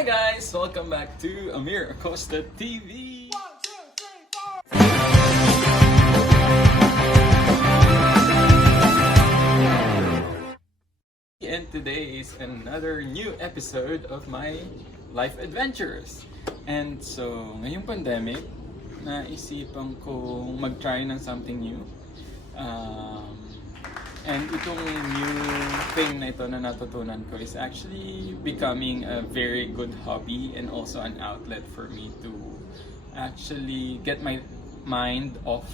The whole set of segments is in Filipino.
Hi guys! Welcome back to Amir Acosta TV! And today is another new episode of my life adventures. And so, ngayong pandemic, naisipan kong mag-try ng something new. And itong new thing na ito na natutunan ko is actually becoming a very good hobby and also an outlet for me to actually get my mind off,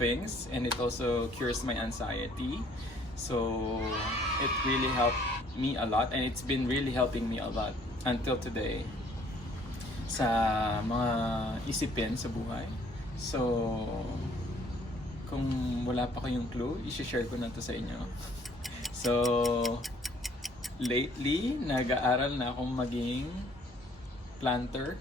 things, and it also cures my anxiety. So it really helped me a lot, and it's been really helping me a lot until today sa mga isipin sa buhay. So kung wala pa kayong clue, i-share ko na to sa inyo. So, lately, nag-aaral na akong maging planter.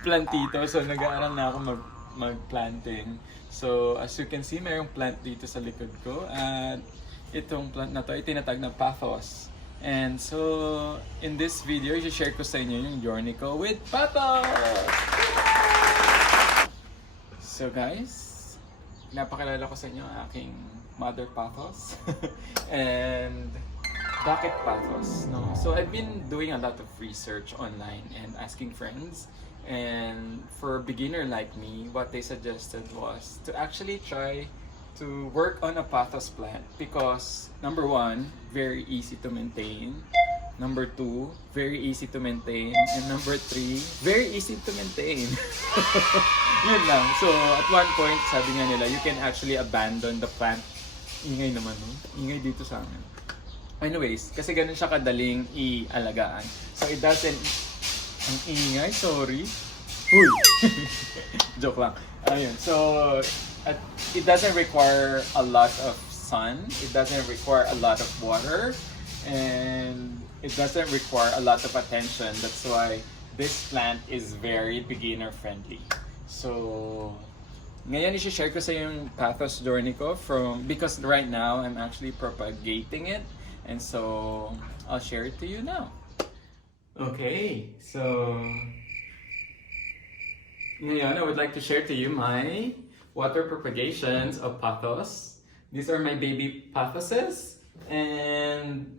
Plantito. So, nag-aaral na akong mag-planting. So, as you can see, mayroong plant dito sa likod ko. At itong plant na to ay tinatag na Pothos. And so, in this video, i-share ko sa inyo yung journey ko with Pothos! So guys, napakilala ko sa inyo ang aking mother Pothos. And bakit Pothos? No? So I've been doing a lot of research online and asking friends. And for a beginner like me, what they suggested was to actually try to work on a Pothos plant because number one, very easy to maintain. Number two, very easy to maintain. And number three, very easy to maintain. Yun lang. So, at one point, sabi nga nila, you can actually abandon the plant. Ingay naman, no? Ingay dito sa amin. Anyways, kasi ganun siya kadaling ialagaan. So, it doesn't... Ang ingay, sorry. Uy! Joke lang. Ayun. So, it doesn't require a lot of sun. It doesn't require a lot of water. And it doesn't require a lot of attention. That's why this plant is very beginner friendly. So, ngayon i-share ko sa yung Pothos journey ko because right now I'm actually propagating it, and so I'll share it to you now. Okay, so ngayon I would like to share to you my water propagations of Pothos. These are my baby Pothoses, and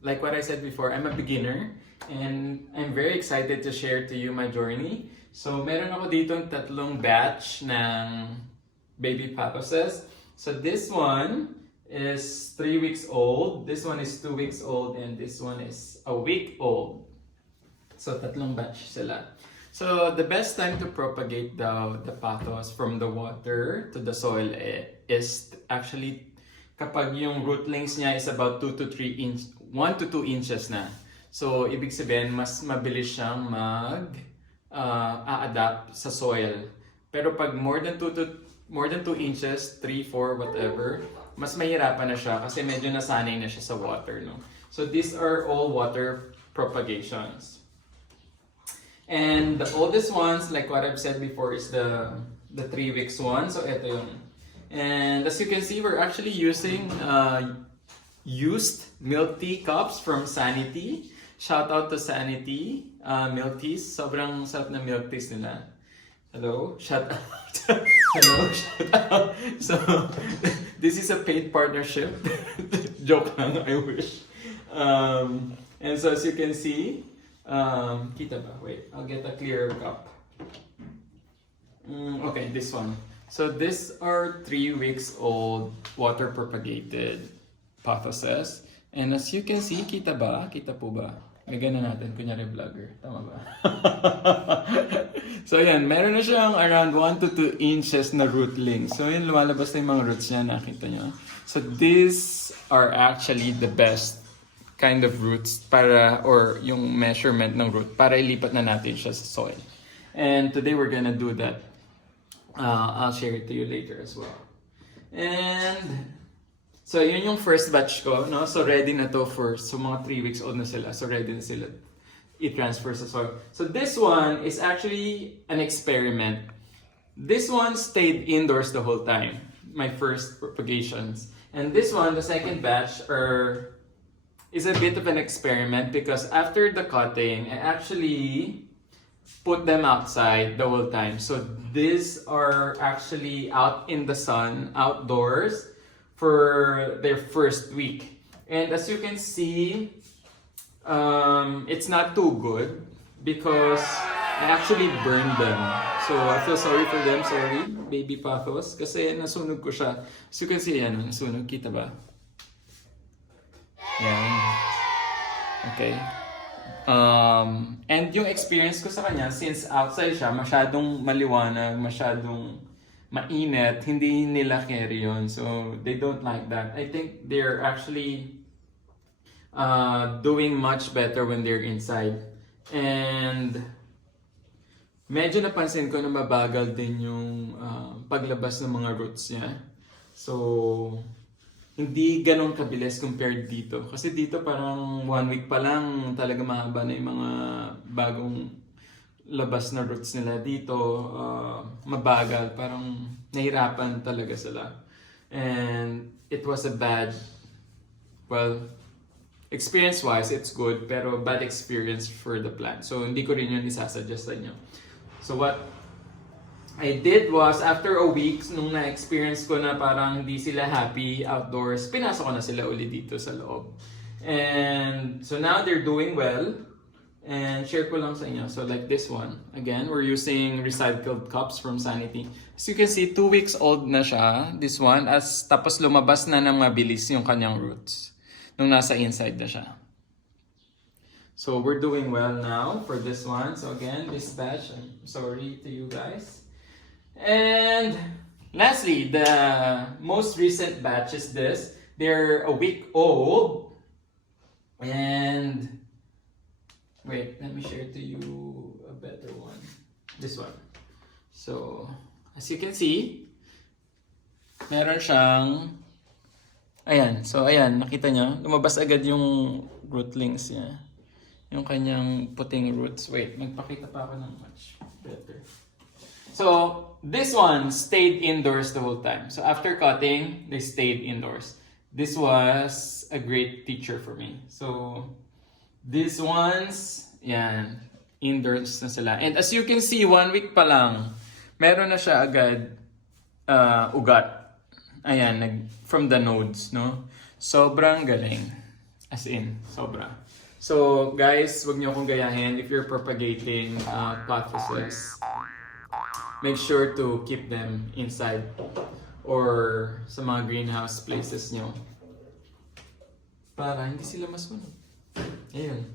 like what I said before, I'm a beginner and I'm very excited to share to you my journey. So, meron ako ditong tatlong batch ng baby Pothoses. So, this one is 3 weeks old, this one is 2 weeks old, and this one is a week old. So, tatlong batch sila. So, the best time to propagate the Pothos from the water to the soil is actually kapag yung rootlings niya is about 1 to 2 inches na. So, ibig sabihin, mas mabilis siyang a-adapt sa soil. Pero pag more than 2 inches, 3, 4, whatever, mas mahirapan na siya kasi medyo nasanay na siya sa water, no? So these are all water propagations. And the oldest ones, like what I've said before, is the 3 weeks one. So ito yun. And as you can see, we're actually using used milk tea cups from Sanity. Shout out to Sanity milk teas. Sobrang sarap na milk teas nila. Hello? Shout out. Hello? Shout out. So, this is a paid partnership. Joke lang, I wish. And so as you can see, kita ba? Wait, I'll get a clearer cup. Okay, this one. So these are 3 weeks old water propagated Pothoses. And as you can see, kita ba? Kita po ba? May gana natin, kunyari vlogger. Tama ba? So yan, meron na siyang around 1 to 2 inches na rootlings. So yun, lumalabas na yung mga roots niya, nakita nyo. So these are actually the best kind of roots or yung measurement ng root para ilipat na natin siya sa soil. And today we're gonna do that. I'll share it to you later as well. And so yun yung first batch ko, no? So ready na to so mga 3 weeks old na sila. So ready na sila i-transfer sa soil. So this one is actually an experiment. This one stayed indoors the whole time, my first propagations. And this one, the second batch, is a bit of an experiment because after the cutting, I actually put them outside the whole time. So these are actually out in the sun, outdoors, for their first week. And as you can see, it's not too good because I actually burned them. So I feel sorry for them, sorry, baby Pothos. Kasi nasunog ko siya. As you can see, yan, nasunog. Kita ba? Yan. Okay. And yung experience ko sa kanya, since outside siya, masyadong maliwanag, masyadong mainit, hindi nila carry yun. So, they don't like that. I think they're actually doing much better when they're inside. And medyo napansin ko na mabagal din yung paglabas ng mga roots niya. So, hindi ganun kabilis compared dito. Kasi dito parang 1 week pa lang talaga mahaba na yung mga bagong labas na roots nila. Dito, mabagal. Parang nahirapan talaga sila. And it was a bad, well, experience-wise, it's good. Pero bad experience for the plant. So, hindi ko rin yun isasuggest sa inyo. So, what I did was, after a week, nung na-experience ko na parang hindi sila happy outdoors, pinasok ko na sila uli dito sa loob. And so now they're doing well. And share ko lang sa inyo. So like this one. Again, we're using recycled cups from Sanity. As you can see, 2 weeks old na siya. This one. Tapos lumabas na ng mabilis yung kanyang roots. Nung nasa inside na siya. So we're doing well now for this one. So again, this batch, I'm sorry to you guys. And lastly, the most recent batch is this. They're a week old. And wait, let me share to you a better one. This one. So, as you can see, meron siyang, ayan. So, ayan, nakita nyo, lumabas agad yung rootlings niya. Yung kanyang puting roots. Wait, magpakita pa ako ng much better. So, this one stayed indoors the whole time. So, after cutting, they stayed indoors. This was a great teacher for me. So, these ones, yan, indoors na sila. And as you can see, 1 week pa lang, meron na siya agad ugat. Ayan, from the nodes, no? Sobrang galing. As in, sobra. So, guys, wag niyo akong gayahin. If you're propagating Pothos, make sure to keep them inside or sa mga greenhouse places nyo para hindi sila masunog. Ayun.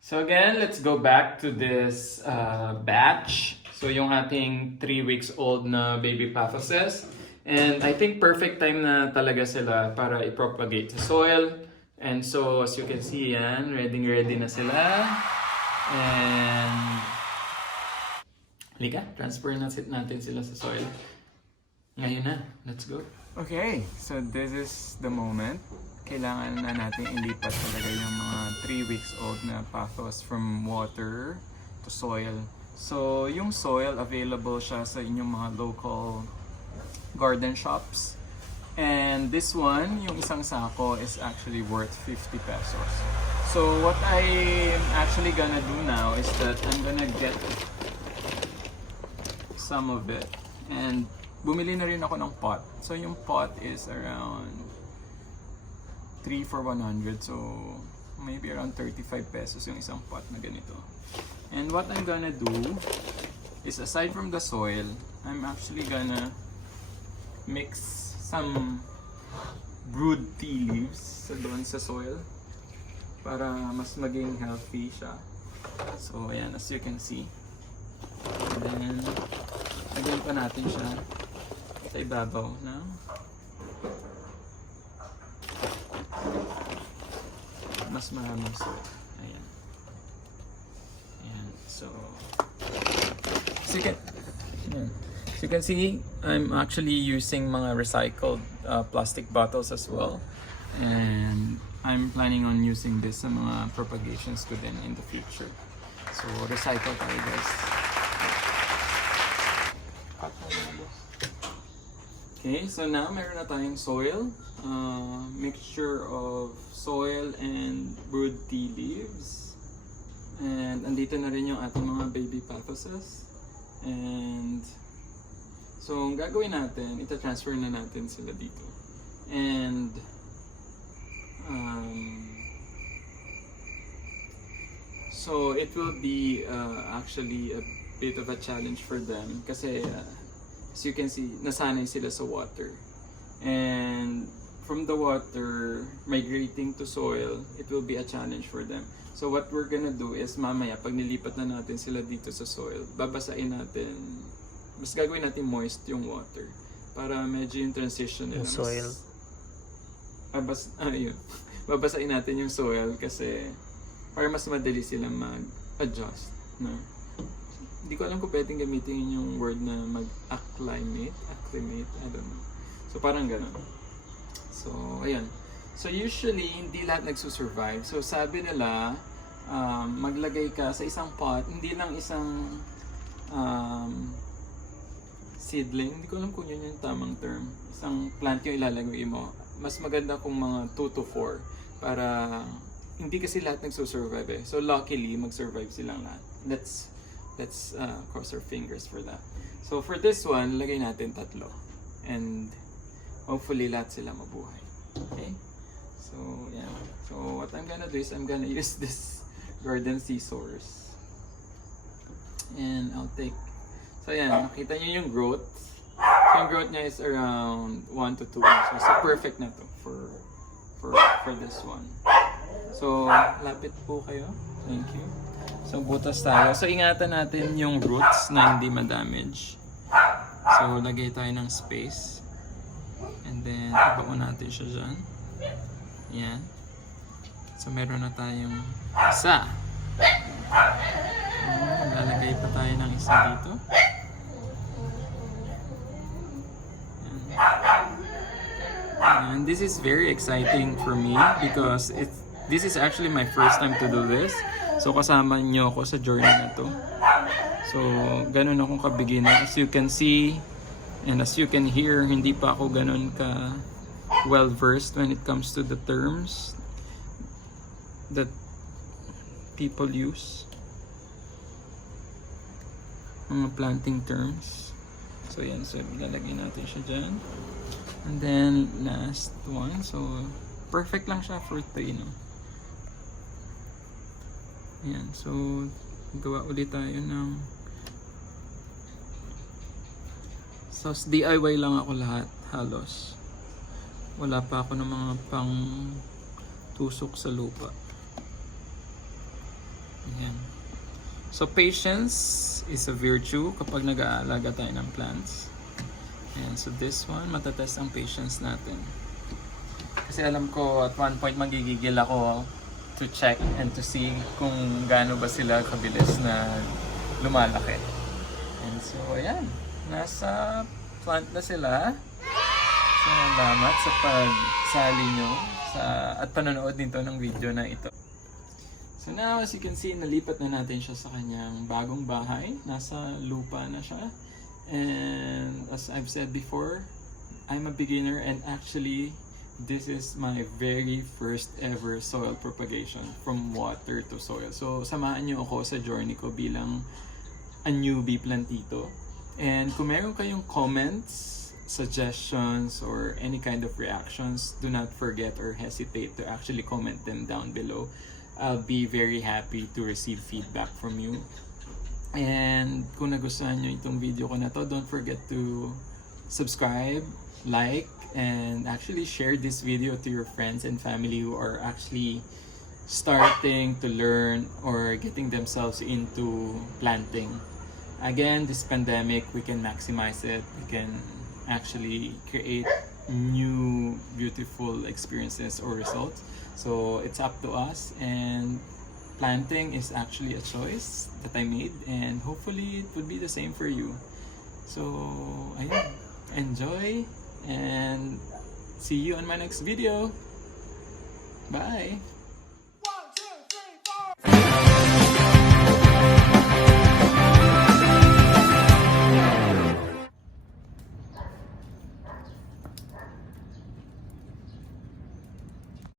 So again, let's go back to this batch. So yung ating 3 weeks old na baby Pothoses. And I think perfect time na talaga sila para i-propagate sa soil. And so as you can see, yan, ready na sila. And halika, transfer natin sila sa soil. Ngayon na, let's go. Okay, so this is the moment. Kailangan na natin ilipat talaga yung mga 3 weeks old na Pothos from water to soil. So yung soil, available siya sa inyong mga local garden shops. And this one, yung isang sako, is actually worth 50 pesos. So what I'm actually gonna do now is that I'm gonna get some of it. And bumili na rin ako ng pot. So yung pot is around 3 for 100. So maybe around 35 pesos yung isang pot na ganito. And what I'm gonna do is, aside from the soil, I'm actually gonna mix some brewed tea leaves doon sa soil para mas maging healthy siya. So ayan, as you can see. And then lagyan pa natin siya sa ibabaw na mas maraming soil. Ayan. Ayan. So as you can see, I'm actually using mga recycled plastic bottles as well. And I'm planning on using this sa mga propagations ko din in the future. So, recycle tayo, guys. Okay, so now meron na tayong soil. Mixture of soil and brewed tea leaves. And andito na rin yung ating mga baby pothoses. And so ang gagawin natin, ita-transfer na natin sila dito. And so it will be actually a bit of a challenge for them kasi as you can see, nasanay sila sa water. And from the water migrating to soil, it will be a challenge for them. So what we're gonna do is mamaya pag nilipat na natin sila dito sa soil, babasain natin, mas gagawin natin moist yung water para medyo yung transition nila. Yung soil. Yun. Babasain natin yung soil kasi para mas madali silang mag-adjust. No? Hindi ko alam kung pwedeng gamitin yung word na mag-acclimate, I don't know. So parang ganun. So, ayan. So, usually, hindi lahat nagsusurvive. So, sabi nila, maglagay ka sa isang pot, hindi lang isang seedling. Hindi ko alam kung yun yung tamang term. Isang plant yung ilalagay mo. Mas maganda kung mga 2 to 4 para hindi kasi lahat nagsusurvive eh. So, luckily, mag-survive silang lahat. Let's cross our fingers for that. So, for this one, lagay natin 3. And hopefully, lahat sila mabuhay. Okay? So, yeah. So, what I'm gonna do is I'm gonna use this garden scissors. And I'll take... So, yeah. Nakita nyo yung growth. So, yung growth niya is around 1 to 2 inches. So, perfect na to for this one. So, lapit po kayo. Thank you. So, butas tayo. So, ingatan natin yung roots na hindi ma-damage. So, lagay tayo ng space. And then, ibaon natin siya dyan. Yan. So, meron na tayong isa. Lalagay pa tayo ng isa dito. Yan. And this is very exciting for me because this is actually my first time to do this. So, kasama nyo ako sa journey na to. So, ganun akong ka-beginner. As you can see, and as you can hear, hindi pa ako ganun ka well-versed when it comes to the terms that people use. Mga planting terms. So, yan. So, lalagay natin siya dyan. And then, last one. So, perfect lang siya for 3, no? Yan. So, gawa ulit tayo ng... So, DIY lang ako lahat, halos. Wala pa ako ng mga pang tusok sa lupa. Yan. So, patience is a virtue kapag nag-aalaga tayo ng plants. And so, this one, matatest ang patience natin. Kasi alam ko, at one point, magigigil ako to check and to see kung gaano ba sila kabilis na lumalaki. And so, ayan. Nasa plant na sila. So, salamat sa pagsali nyo at panonood nito ng video na ito. So now, as you can see, nalipat na natin siya sa kanyang bagong bahay. Nasa lupa na siya. And as I've said before, I'm a beginner and actually, this is my very first ever soil propagation from water to soil. So, samahan nyo ako sa journey ko bilang a newbie plantito. And kung meron kayong comments, suggestions, or any kind of reactions, do not forget or hesitate to actually comment them down below. I'll be very happy to receive feedback from you. And kung nagustuhan nyo itong video ko na to, don't forget to subscribe, like, and actually share this video to your friends and family who are actually starting to learn or getting themselves into planting. Again, this pandemic, we can maximize it. We can actually create new beautiful experiences or results. So it's up to us, and planting is actually a choice that I made, and hopefully it would be the same for you. So ayun, enjoy and see you on my next video. Bye!